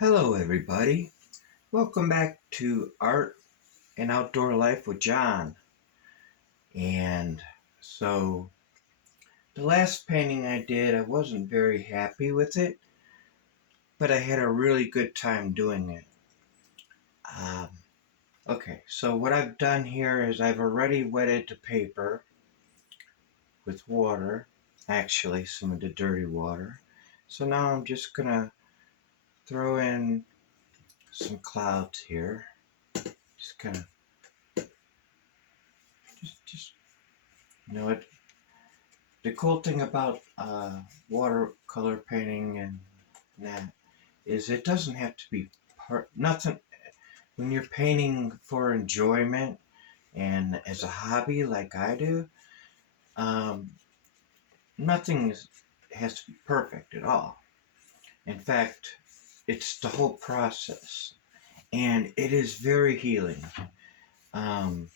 Hello, everybody. Welcome back to Art and Outdoor Life with John. And so, the last painting I did, I wasn't very happy with it, but I had a really good time doing it. Um, okay, so what I've done here is I've already wetted the paper with water, actually, some of the dirty water. So now I'm just gonna throw in some clouds here. Just kind of, just you know what? The cool thing about watercolor painting and that is it doesn't have to be nothing when you're painting for enjoyment and as a hobby like I do. Um, nothing has to be perfect at all. In fact, it's the whole process, and it is very healing. Um,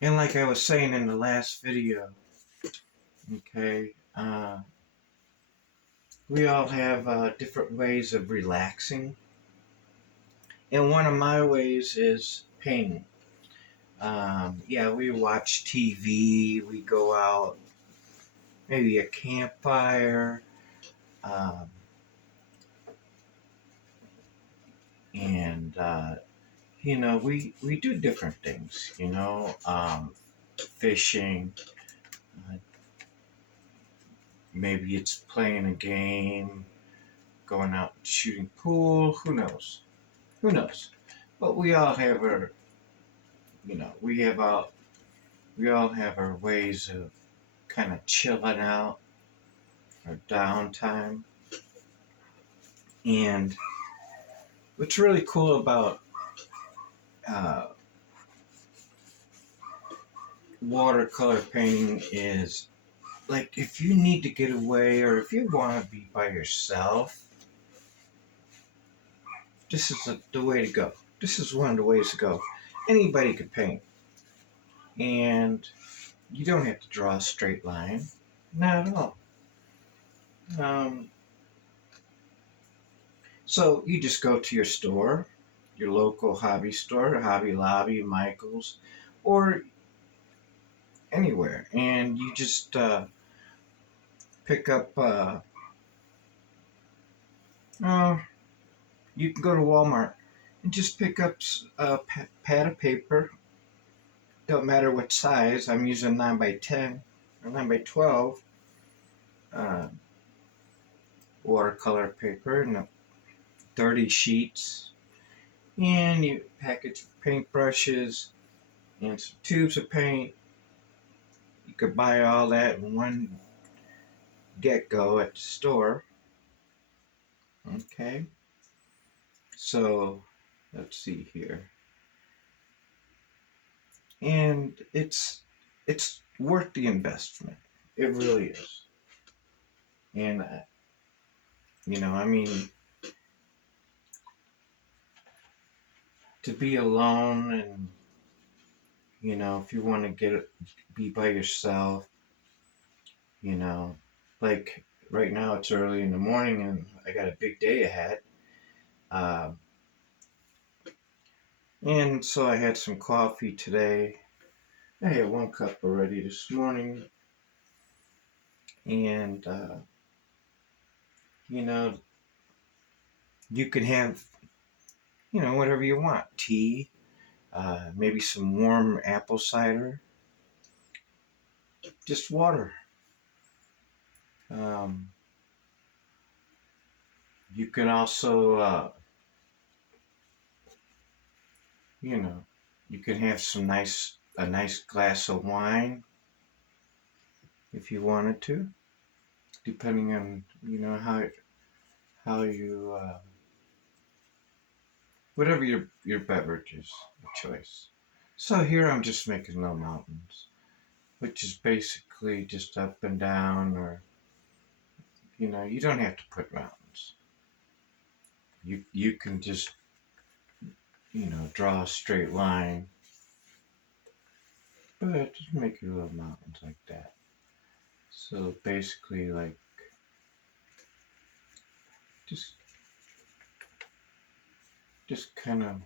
and like I was saying in the last video, okay, we all have different ways of relaxing. And one of my ways is painting. Yeah, we watch TV, we go out, maybe a campfire, um, and we do different things. Fishing. Uh, Maybe it's playing a game, going out shooting pool. Who knows? Who knows? But we all have our, you know, we all have our ways of kind of chilling out, our downtime. And what's really cool about uh, watercolor painting is like if you need to get away or if you want to be by yourself, this is the way to go. This is one of the ways to go. Anybody could paint, and you don't have to draw a straight line, not at all. Um, so you just go to your store, your local hobby store, Hobby Lobby, Michaels, or anywhere, and you just pick up. Uh, you can go to Walmart and just pick up a pad of paper. Don't matter what size. I'm using 9 by 10 or 9 by 12 uh, watercolor paper and 30 sheets. And you package paintbrushes and some tubes of paint. You could buy all that in one get-go at the store. Okay. So let's see here. And it's worth the investment. It really is. And I mean, to be alone and if you want to be by yourself, you know, like right now it's early in the morning and I got a big day ahead. Um, and so I had some coffee today. I had 1 cup already this morning, and you know, you can have whatever you want, tea, maybe some warm apple cider, just water. Um, you can also, you know, you can have a nice glass of wine if you wanted to, depending on how you whatever your beverage is of choice. So here I'm just making little mountains, which is basically just up and down, or you don't have to put mountains. You can just draw a straight line, but just make your little mountains like that. So basically, like just just kind of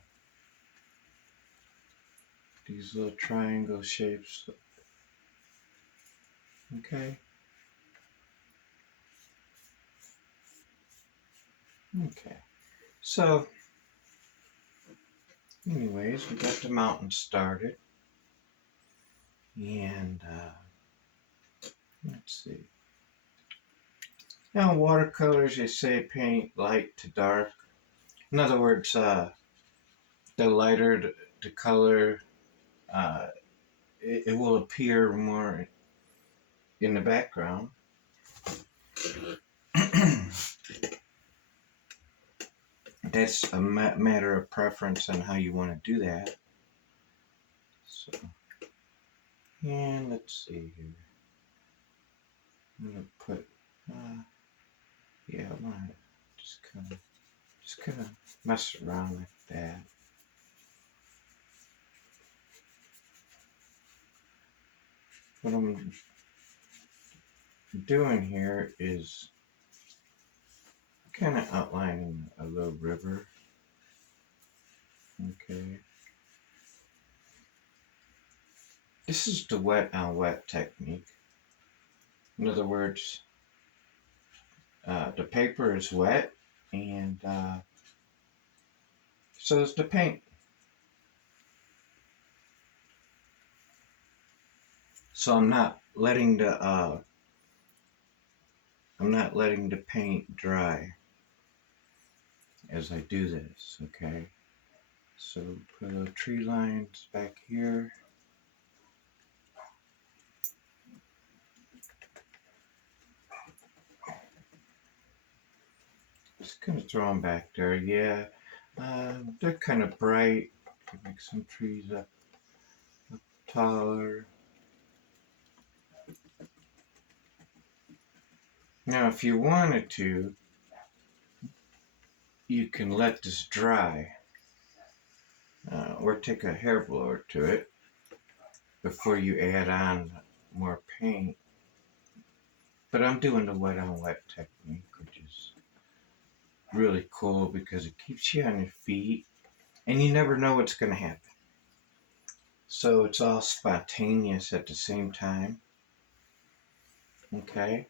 these little triangle shapes. Okay. Okay. So, anyways, we got the mountain started. And, let's see. Now, watercolors, they say paint light to dark. In other words, the lighter the color, uh, it will appear more in the background. That's a matter of preference on how you want to do that. So, and let's see here. I'm gonna put, yeah, I want to just kind of mess around like that. What I'm doing here is kind of outlining a little river. Okay. This is the wet on wet technique. In other words, the paper is wet and so is the paint. So I'm not letting the paint dry as I do this, okay? So put little tree lines back here. Just gonna throw them back there, yeah. They're kind of bright. Could make some trees up taller. Now, if you wanted to, you can let this dry, or take a hair blower to it before you add on more paint. But I'm doing the wet on wet technique, which is really cool because it keeps you on your feet and you never know what's going to happen. So it's all spontaneous at the same time. Okay.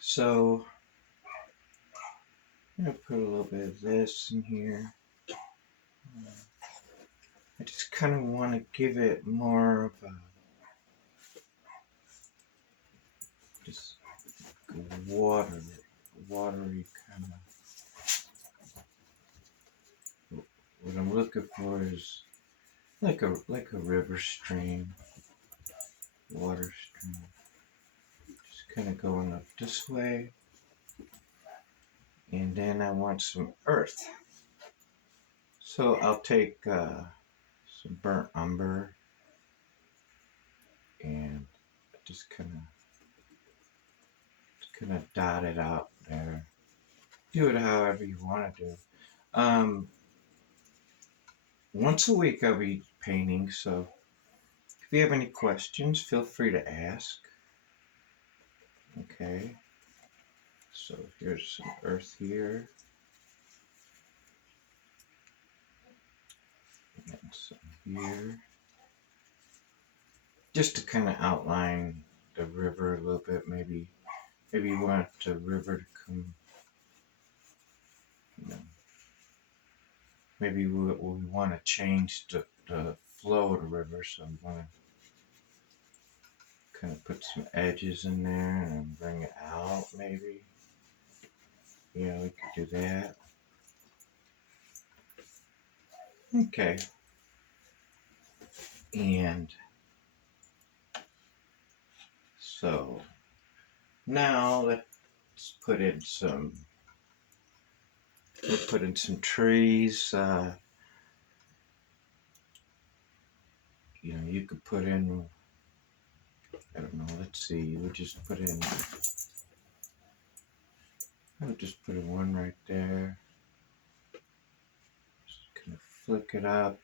So I'm going to put a little bit of this in here. I just kind of want to give it more of a just watery kind of. What I'm looking for is like a river stream, water stream. Just kind of going up this way, and then I want some earth. So I'll take some burnt umber and just kind of dot it out there. Do it however you want to do. Once a week I'll be painting, so if you have any questions, feel free to ask. Okay, so here's some earth here. And some here. Just to kind of outline the river a little bit, maybe you want the river to come, maybe we want to change the flow of the river, so we want to kind of put some edges in there and bring it out, maybe. Yeah, we could do that. Okay. And so now let's put in some, we'll put in some trees. You could put in, I don't know, let's see, we'll just put in, I'll just put in one right there. Just kind of flick it up.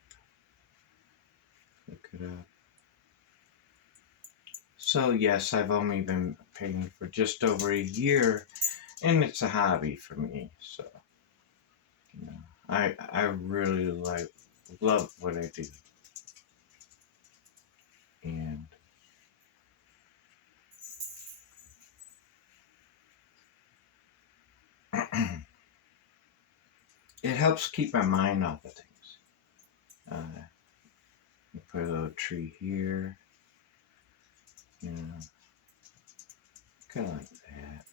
So yes, I've only been painting for just over a year, and it's a hobby for me, so You know, I really love what I do, and it helps keep my mind off of things. Uh, you put a little tree here, you know, kind of like that.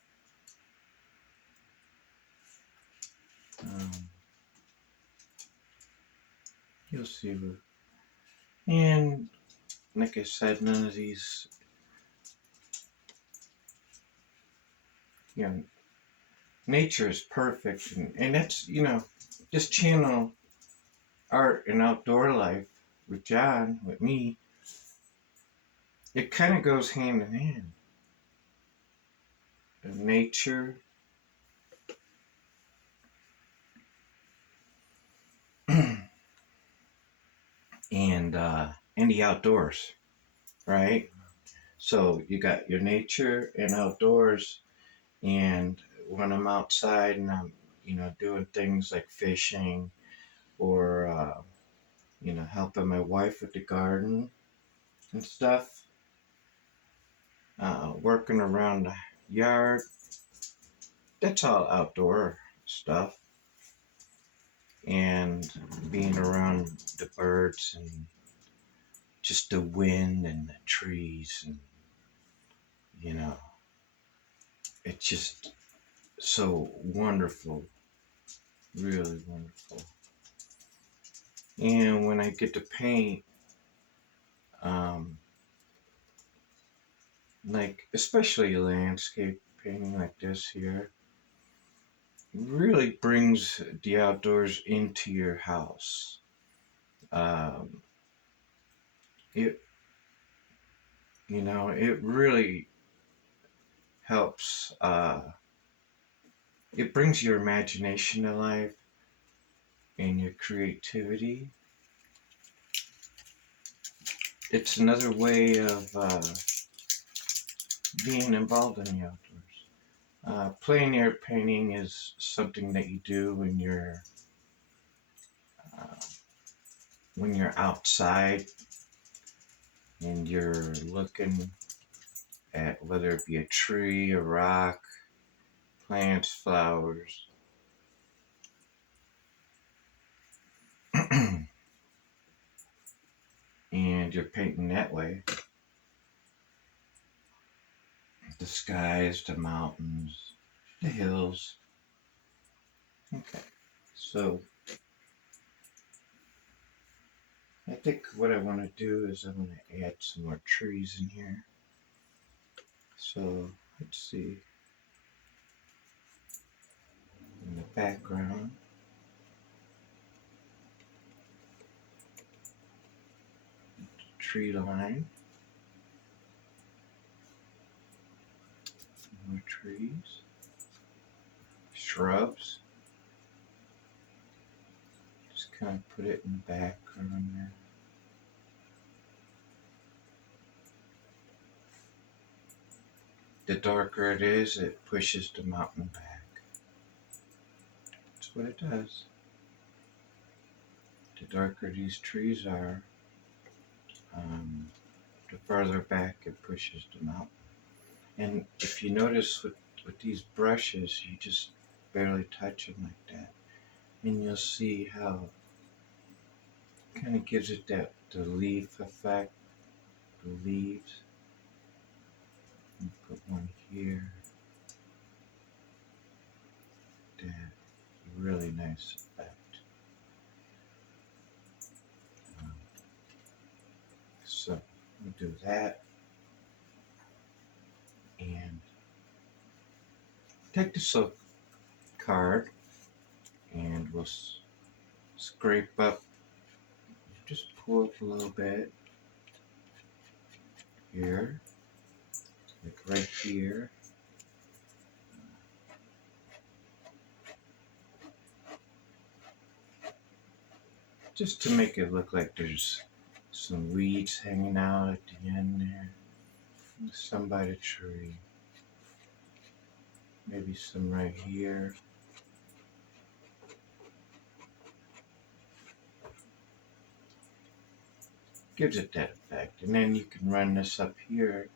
Um, you'll see. And like I said, none of these, you know, nature is perfect, and that's, you know, just channel art and outdoor life with John, with me. It kind of goes hand in hand. Nature and the outdoors, right? So you got your nature and outdoors, and when I'm outside and I'm, you know, doing things like fishing or you know, helping my wife with the garden and stuff, working around the yard, that's all outdoor stuff, and being around the birds and just the wind and the trees, and you know, it's just so wonderful, really wonderful. And when I get to paint, um, like especially landscape painting like this here, really brings the outdoors into your house. Um, it, you know, it really helps. It brings your imagination to life and your creativity. It's another way of being involved in the outdoors. Plein air painting is something that you do uh, when you're outside and you're looking at whether it be a tree, a rock, plants, flowers, and you're painting that way. The skies, the mountains, the hills. Okay, so I think what I want to do is I'm going to add some more trees in here. So let's see, in the background, tree line, more trees, shrubs. Just kind of put it in the background there. The darker it is, it pushes the mountain back. That's what it does. The darker these trees are, the further back it pushes the mountain. And if you notice with these brushes, you just barely touch them like that. And you'll see how it kind of gives it that the leaf effect, the leaves. And put one here. That really nice effect. Um, so we'll do that and take the silk card and we'll scrape up, just pull up a little bit here, like right here. Just to make it look like there's some weeds hanging out at the end there. Some by the tree. Maybe some right here. gives it that effect. And then you can run this up here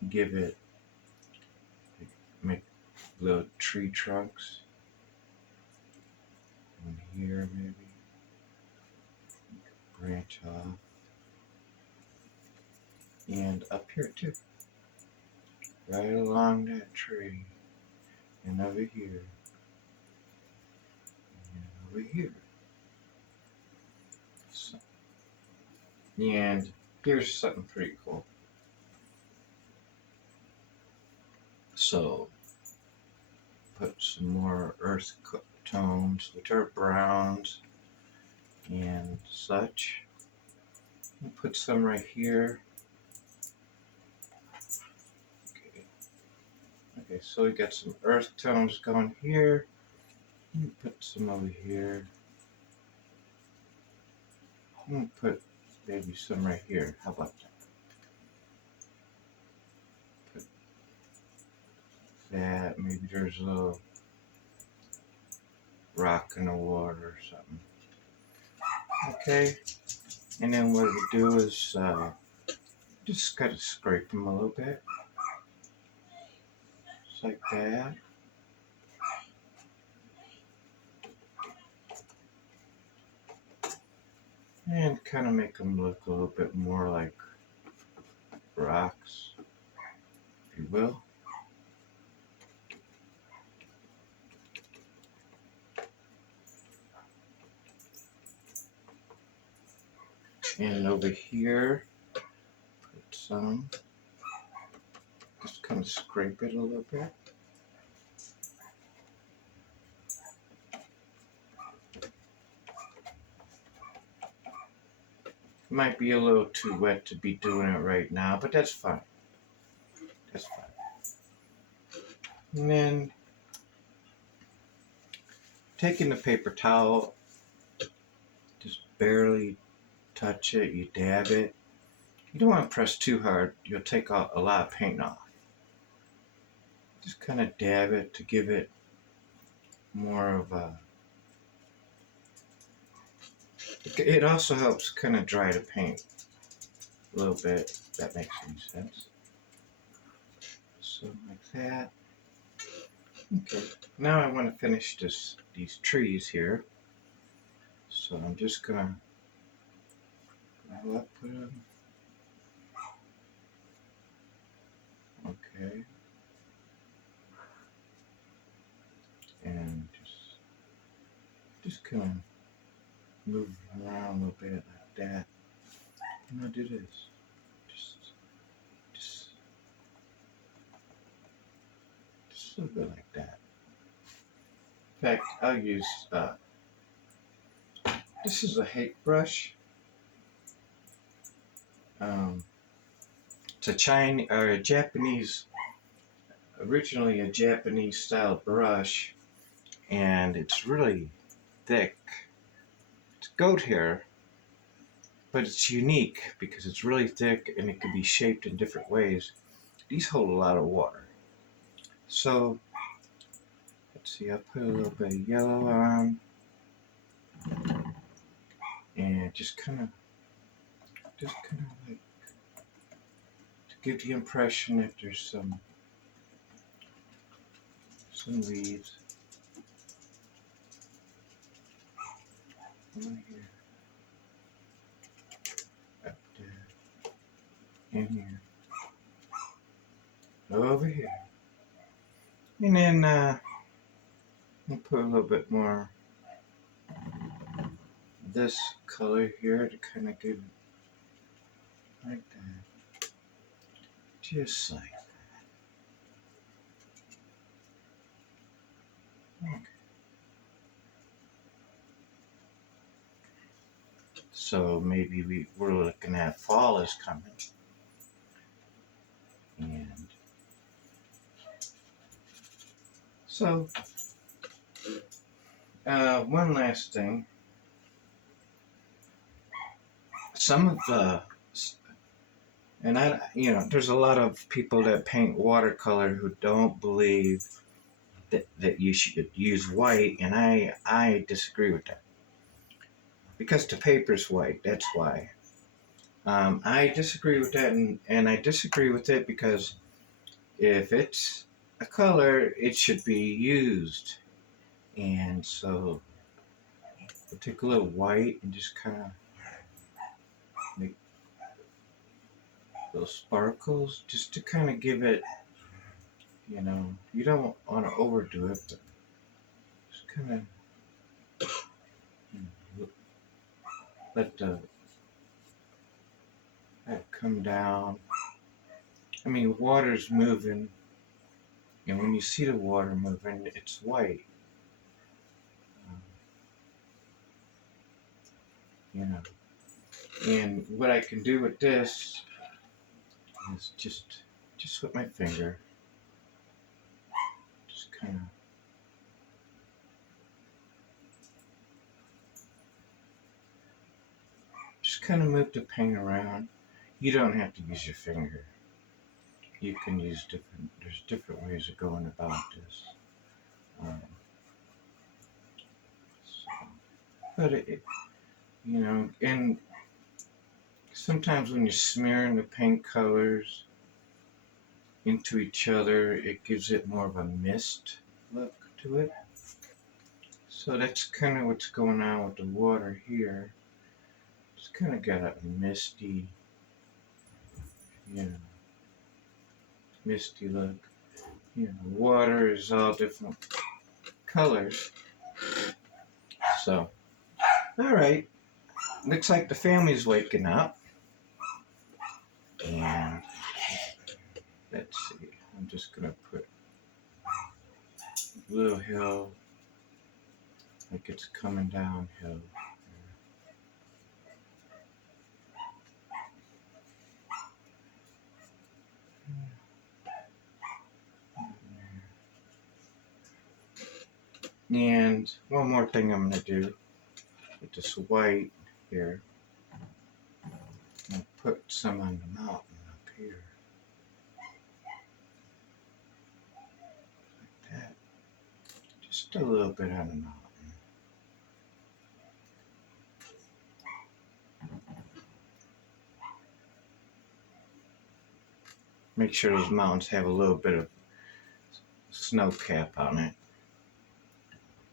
and give it, make little tree trunks. And here maybe branch off. And up here too. Right along that tree. And over here. And over here. So, and here's something pretty cool. So, put some more earth tones, which are browns and such. I'll put some right here. Okay, so we got some earth tones going here. Put some over here. I'm gonna put maybe some right here. How about that? Put that. Maybe there's a little rock in the water or something. Okay, and then what we do is just gotta scrape them a little bit, just like that. And kind of make them look a little bit more like rocks, if you will. And over here, put some, just kind of scrape it a little bit. Might be a little too wet to be doing it right now, but that's fine. That's fine. And then taking the paper towel, just barely touch it, you dab it. You don't want to press too hard, you'll take a lot of paint off. Just kind of dab it to give it more of a... It also helps kind of dry the paint a little bit, if that makes any sense. So like that. Okay, now I want to finish these trees here. So I'm just gonna put them. Okay. And just kind of move around a little bit like that. And I'll do this. Just a little bit like that. In fact, I'll use this is a hake brush. It's a Chinese or a Japanese, originally a Japanese style brush, and it's really thick. It's goat hair, but it's unique because it's really thick and it can be shaped in different ways. These hold a lot of water. So let's see, I'll put a little bit of yellow on and just kind of like to give the impression that there's some leaves over here, up there, in here, over here, and then I'll put a little bit more of this color here to kind of give it like that, just like that. Okay. So maybe we're looking at fall is coming. And so, one last thing. Some of the, and there's a lot of people that paint watercolor who don't believe that you should use white, and I disagree with that. because the paper's white. That's why. I disagree with that, and I disagree with it because if it's a color, it should be used. And so we'll take a little white and just kind of make little sparkles just to kind of give it, you don't want to overdo it, but just kind of let that come down. I mean, water's moving, and when you see the water moving, it's white. Um, you know, and what I can do with this is just with my finger, just kind of move the paint around. You don't have to use your finger. You can use there's different ways of going about this. Um, so, but and sometimes when you're smearing the paint colors into each other, it gives it more of a mist look to it. So that's kind of what's going on with the water here. It's kind of got a misty, misty look. Water is all different colors. So, all right. Looks like the family's waking up. And let's see. I'm just going to put a little hill like it's coming downhill. And one more thing I'm going to do with this white here. I'm going to put some on the mountain up here. Like that. Just a little bit on the mountain. Make sure those mountains have a little bit of snow cap on it.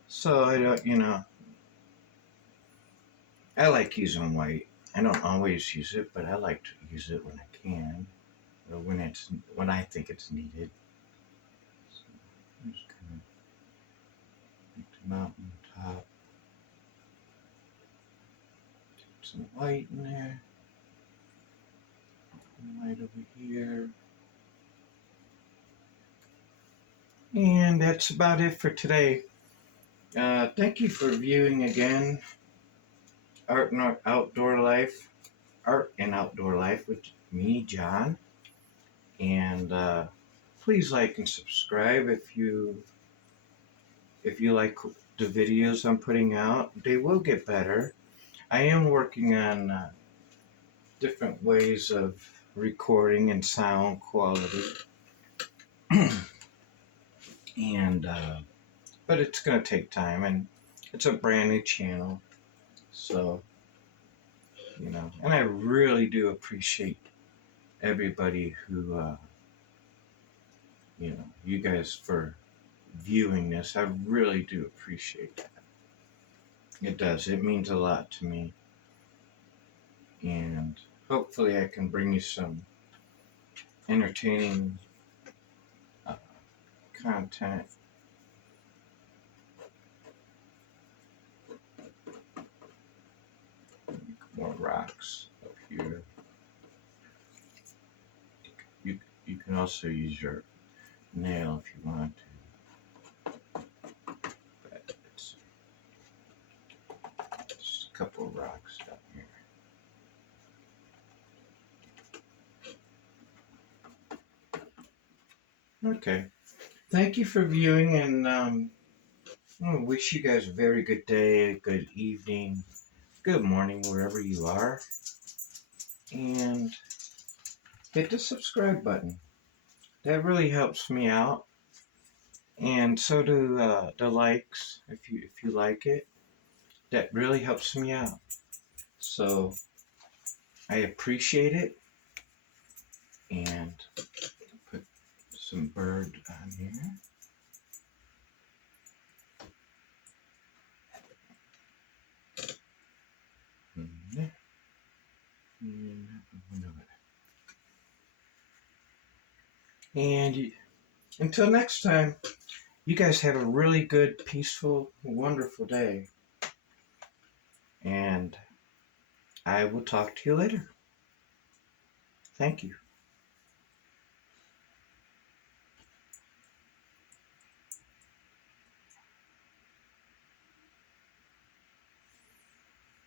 So I don't, I like using white. I don't always use it, but I like to use it when I can, or when I think it's needed. So I'm just kind of make the mountain top. Put some white in there. Some white over here. And that's about it for today. Thank you for viewing again. Art and Outdoor Life with me, John. And please like and subscribe if you like the videos I'm putting out. They will get better. I am working on different ways of recording and sound quality. And but it's going to take time, and it's a brand new channel. So, and I really do appreciate everybody who, you guys for viewing this. I really do appreciate that. It does. It means a lot to me. And hopefully I can bring you some entertaining content. More rocks up here. You can also use your nail if you want to. But it's just a couple of rocks down here. Okay. Thank you for viewing, and I wish you guys a very good day, good evening, good morning, wherever you are. And hit the subscribe button. That really helps me out. And so do the likes if you like it. that really helps me out. So I appreciate it. And put some bird on here. And until next time, you guys have a really good, peaceful, wonderful day. And I will talk to you later. Thank you.